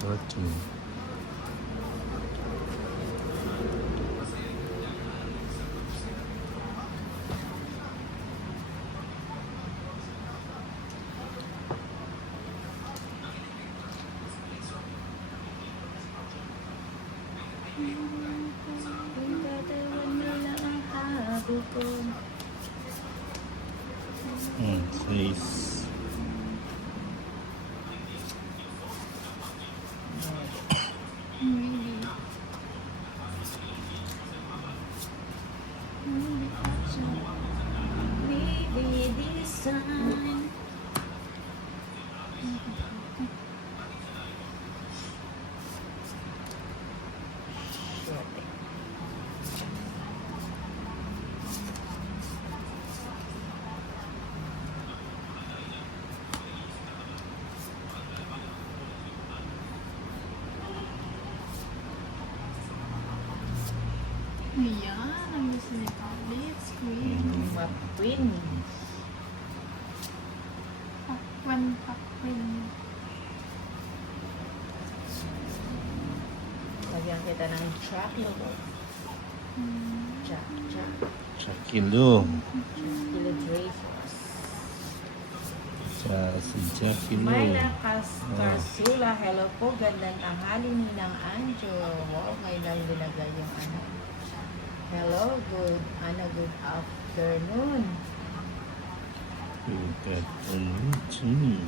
Karachi. Says Maybe this sign. Ayan, ang gusto ni Paulit. Squid. Mapwin. Pakwan, pakwan. Lagyan kita ng chocolate. Choc. Jackie-Lu. Chocolate Dreyfus. Si Jackie-Lu. Myla Carsula, hello po. Gandang tanghali ni ng Anjo. Wow, ngayon lang dinagay yung ano. Hello, good afternoon. Look at Umichi.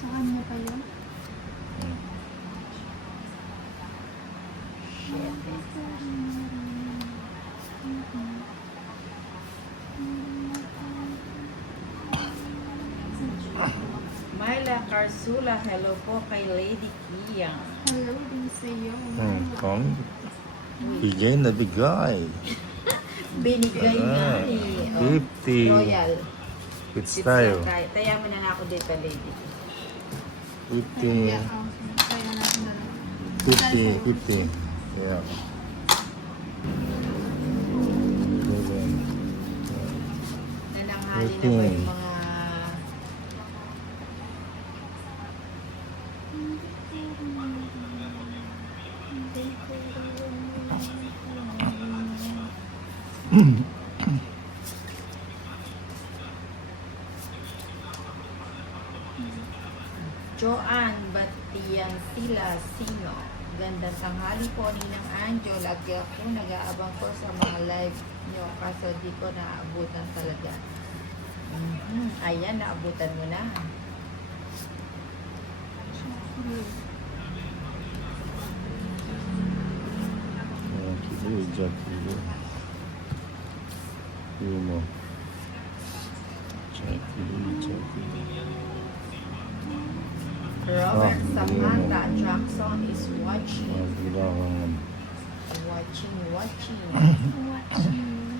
Sa kanya pa yun? Myla Carsula, hello po kay Lady Kia. Hello din sa iyo. Kong bigay na bigay. Binigay nga eh. Oh, 50. Royal. With style. Taya mo na ako dito, Lady. 50. Kaya natin na lang. 50. Yeah. Nananghali na po yung mga Joanne, Batian sila, sino? Gandang tanghali po ni ng Anjo. Lagi ako nag-aabang ko sa mga live nyo kaso di ko naabutan talaga. Ayan, naabutan mo na. Jackie-Lu. Yun mo. Jackie-Lu. Robert Ah, Samantha Jackson is watching. Kailangan Watching.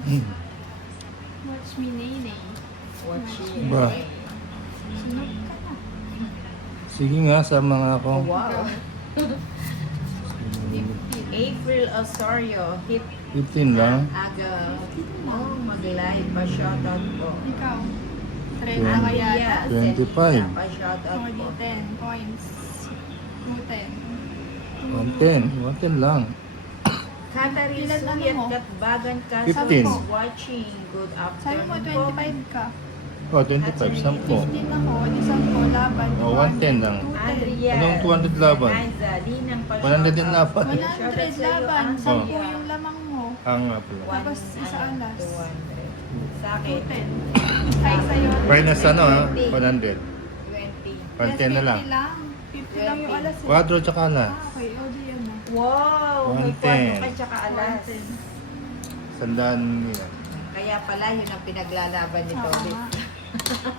Hmm. Watch me, Nene. Watching. Ba? Sunod ka na. Sige nga, sama nga ako. Oh, wow. April Osorio, hit 15 lang. aga. Oh, mag-live pa. Shoutout po. Ikaw. Trend na kaya Yeah, ata. 25. Pa shoutout po. 10 coins. 210. 110 lang. Catherine Ilan ano Suyat mo? Katbagan ka 15. is watching. Good Sabi mo afternoon po. 25 ka. Oh, 25. 10. 15 ako. Di 10 laban. Oh, 110 lang. 210. Andrea. Anong 200 laban? Aiza, Linang pa 100 din laban. 100 laban. 10 Oh. yung lamang mo. Nga pala. Tapos isa alas. 200. Sa akin, 210. Ay, sa'yo. Minus ano ha? 20. 100. 20. 110 na lang. 50 lang. 50 lang yung alas. eh. Quadro tsaka alas. Okay, o di yan na. Wow! May 110. kwarto ka tsaka alas. 110. Sandaan niya. Kaya pala yun ang pinaglalaban nito. Tama.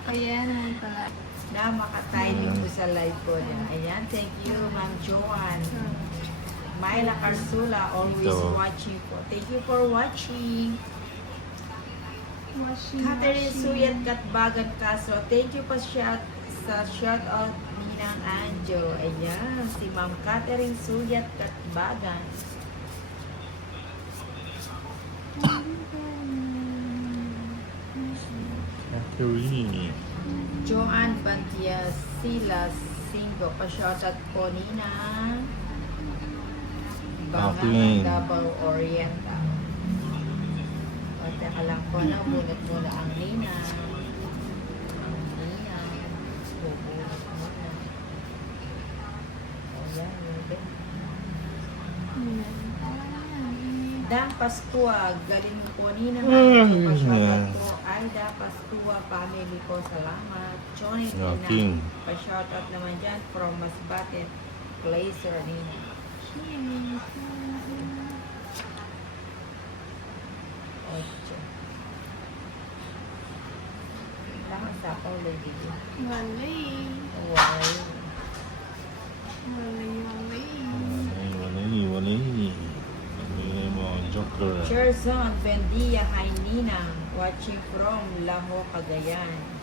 Kaya naman pala. Na makatiming mo sa live ko niya. Ayan, thank you, Ma'am Joanne. Myla Carsula, always Ito. watching po. Thank you for watching. Catherine Suyat Katbagan Castro, thank you pa sa shout out ni ng Anjo. Ayan, si Ma'am Catherine Suyat Katbagan. Catherine. Joanne Bantia Silas 5, pa-shoutout po Ninang Bangang Okay. Davao Oriental. O, teka lang po na, bunot muna ang Ninang. Ninang. Bubunot muna. O, yan, yun. Dang Pascua, galing po Ninang. Pa-shoutout po Aida Pascua family po, salamat. Johnny Joking. Ninang. Pa-shoutout naman dyan from Masbate, Glacier Ninang. Ocho. Lahat sa ako, lady. Walay. Wow. Walay. Walay mo, Joker. Cherzon, Bendia, hi Ninang. Watching from Laho, Cagayan.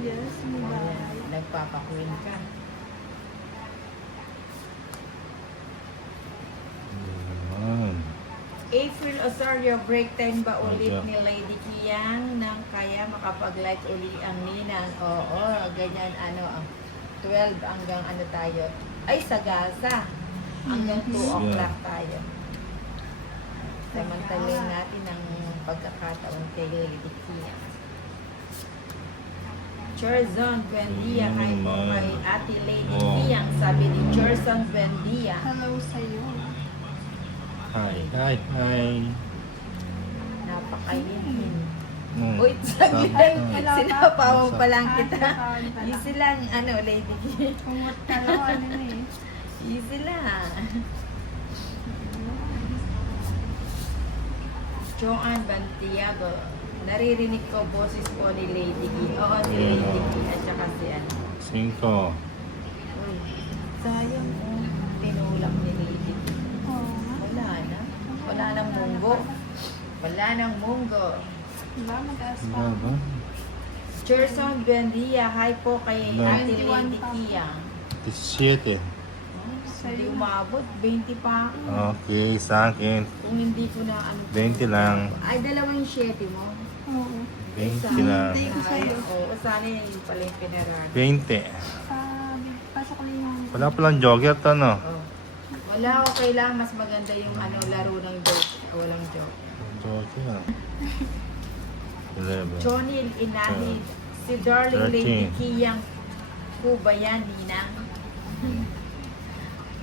Yes, mabay. Nagpapakwin ka. Naman. April Osorio, break time ba ulit Aja. ni Lady Kiyang nang kaya makapag-live uli ang Ninang? Oo, ganyan 12 hanggang tayo. Ay, Sagasa. Hanggang 2 o'clock tayo. Samantalin natin ang pagkakataon kay Lady Kiyang. Cherzon Buendia, hi po kay Ate Lady Oh. Kiyang. Sabi ni Cherzon Buendia. Hello sa'yo. Hi. Napakainin. Mm. Uy, saglit lang. Wala pa. Sinapawan pa lang kita. Katawan pala. Easy lang, Lady Kiyang. Kumot ka lang, ano na eh. Easy lang. Joanne Bantiago. Naririnig ko boses po ni Lady Kiyang. Oo, si Lady Kiyang at saka si 5. Uy, sayang po. Tinulak ni Lady Kiyang. Oo nga. Wala na. Wala nang munggo. Wala nang munggo. Diba, mataas pa. Ba? Cherson Buendia, hi po kay Ba? Ate 21 Lady pa. Kiyang. 17. Hindi umabot, 20 pa ako. Okay, sa akin. Kung hindi ko na 20 lang. Ay, dalawang 7 mo. Oo. 20 lang. Hindi ko sa'yo. Oo, sana yun pala yung pinaraan. 20. Pasok ko yung... Wala palang jogger to, no? Oh. Wala, okay lang. Mas maganda yung laro ng joke. Walang joke. Jogger. 11. Johnny Inahid. Si Darling Lady 13. Kiyang po ba yan, Ninang?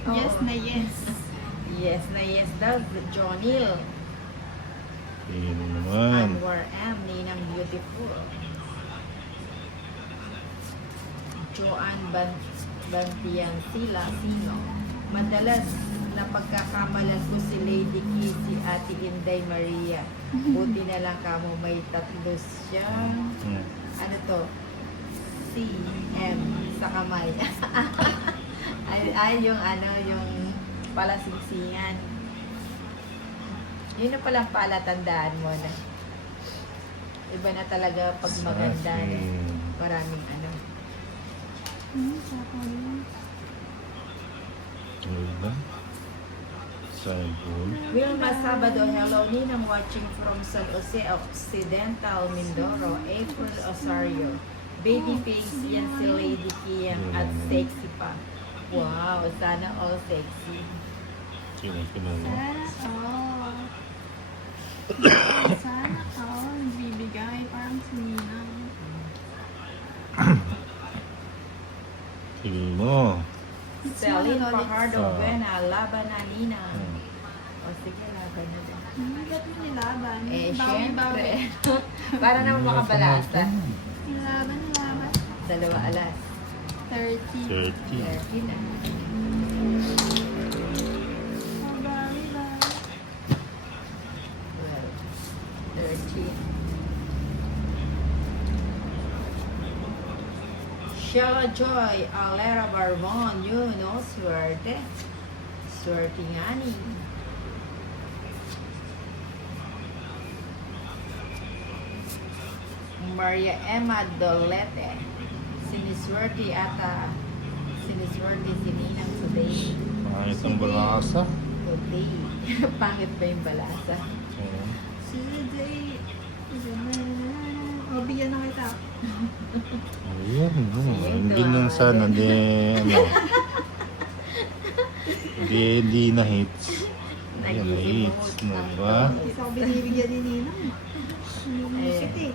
Yes Oo. na yes. Yes na yes daw, Johnny. Sino naman? Anwar M, Ninang Beautiful. Joanne Bantian sila, sino? Madalas na pagkakamalan ko si Lady Key, si Ate Inday Maria. Buti na lang kamo may tatlo siya. Hmm. Ano to? C-M sa kamay. ay yung yung palasingsingan. Yun na palang palatandaan mo na. Iba na talaga pag maganda. Maraming Sakali. Wala. Cyborg. Wilma Sabado, hello. Ninang watching from San Jose Occidental, Mindoro. April Osario. Babyface yan si Lady Kiyang at sexy pa. Wow, sana all sexy. Sino mo? Sana all bibigay parang si Ninang. Sino mo? Celine Lolits. Fajardo, Buena, laban na Ninang. Hmm. O sige, laban na din. Ba't mo nilaban? Syempre. Para naman makabalasa. Nilaban. 2 alas. 30. 30. 30 na. Bye-bye. 13. Sheila Joy, Alera Barbon, yun, no? Swerte. Swerte nga ni. Maria Emma Dolete. Siniswerte ata. Siniswerte si Ninang today. Pangit ang balasa. Today. Pangit ba yung balasa? Oo. CJ. O, bigyan na kita. Ayun, hindi nang sana, di, ano. Hindi na hits. Ayan, na hits. No, ba? Isa ko binibigyan ni Ninang. Music eh.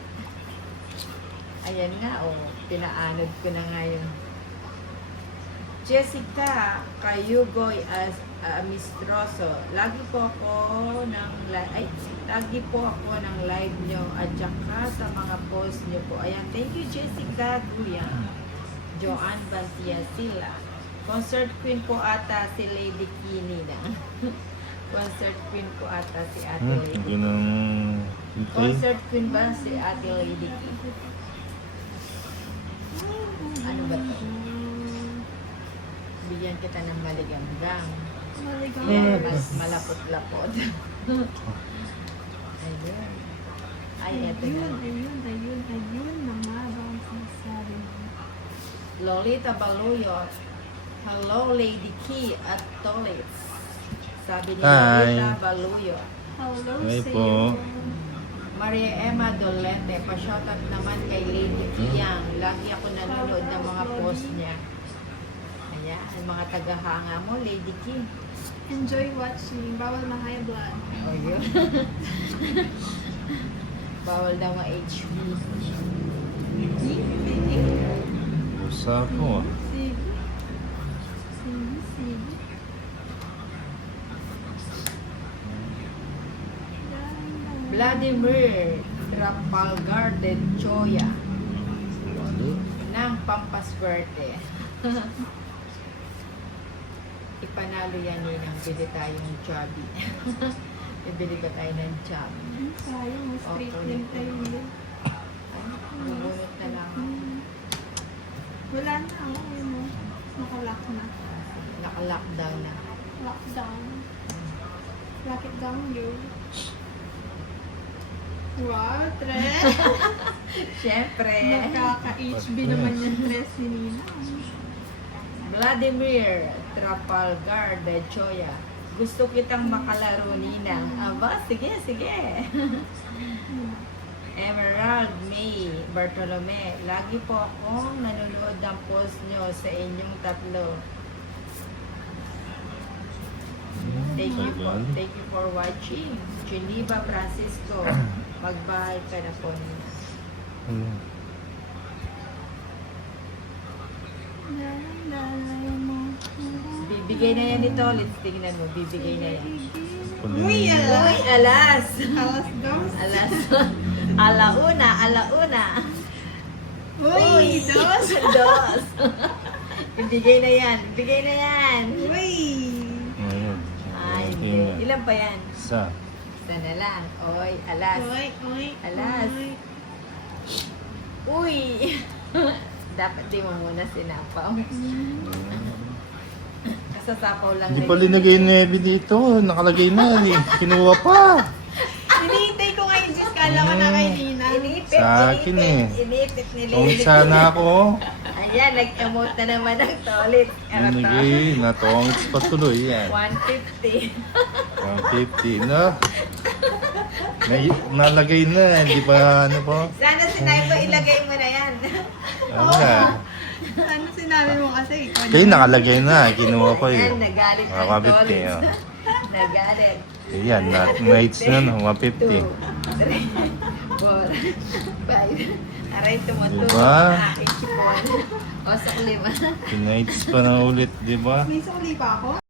Ayan nga, oh. Pinaanod ko na nga yun. Jessica Cayugoy as Mistroso. Lagi po ako ng live nyo at saka sa mga post nyo po. Ayan, thank you Jessica Guya. Joanne Bantia Sila. Concert queen po ata si Lady Kini na. Concert queen po ata si Ate Lady. Hindi nang hintay. Concert queen ba si Ate Lady Kini? Ano ba to? Bigyan kita ng maliganggang. Then, mas malapot-lapot. Ayun. Ay, eto na. Ayun na nga ba ang sinasabi mo? Lolita Baluyot. Hello, Lady Key at Tolits. Sabi ni Hi. Lolita Baluyot. Hello Hi sa'yo. po. Maria Emma Dolente. Pa-shoutout naman kay Lady Kiyang. Lagi ako nanonood ng mga post niya. Ayan, ang mga tagahanga mo, Lady Key. Enjoy watching. Bawal na high blood. Oh, yun. Bawal daw ang HB. Busa ko ah. Sige. Vladimir Trafalgar de Choya Lalo. ng Pampaswerte. Ipanalo yan ng bili tayong chubby. Bibili ba tayo ng chubby? Sayang, mas straight Opo, din nito. tayo yun. Ay, bubunot na lang ako. Wala na ako. Ayun mo. Nakalock na. Naka-lockdown na. Lockdown. Lock it down, yo. Wow, Tres! Siyempre. Nakaka-HB naman yung Tres ni Nina. Vladimir Trafalgar de Choya. Gusto kitang makalaro, Ninang. Aba, sige, sige. Emerald May Bartolome. Lagi po akong nanonood ng post nyo sa inyong tatlo. Thank you for watching. Geneva Francisco. Magbahay ka na po. Ayun. Bibigay na yan nito. Let's tingnan mo. Bibigay na yan. Uy, Pulin. Uy, alas! Alas dos. Alas. Alauna, alauna. Uy, dos. Dos. Ibigay na yan. Ibigay na yan. Uy. Ayun. Ay, Ayun. hindi. Ilan pa yan? Isa. Isa na lang. Oy, alas. Uy. Alas. Uy. Uy! Dapat di mo muna sinapaw. Kasasapaw lang. Hindi pa linagay yung neve dito. Nakalagay na. Kinuha pa. Hinihintay ko ngayon, Diyos. Kala ko na kay Nina. Inipit, Sa akin Inipit ni Kung Lily. sana ako. Ayan, nag-emote na naman ng toilet. Linagay. Natongits pa tuloy yan. 150. 150 na. Nalagay na. Hindi pa ano po. Sana sinabi mo, ilagay mo na yan. Ano na. Ano sinabi mo kasi? Ikaw Kayo nakalagay na. Kinuha ko eh. Ayan, nagalit ang Nakakabit toilet. kayo. Nagalit. Ayan. Nights na no. 2, 150. 3, 4, 5. Aray, tumutuwa. Diba? Aking chipon. O, sa lima. Nights pa na ulit. Di ba? May sukli pa ako?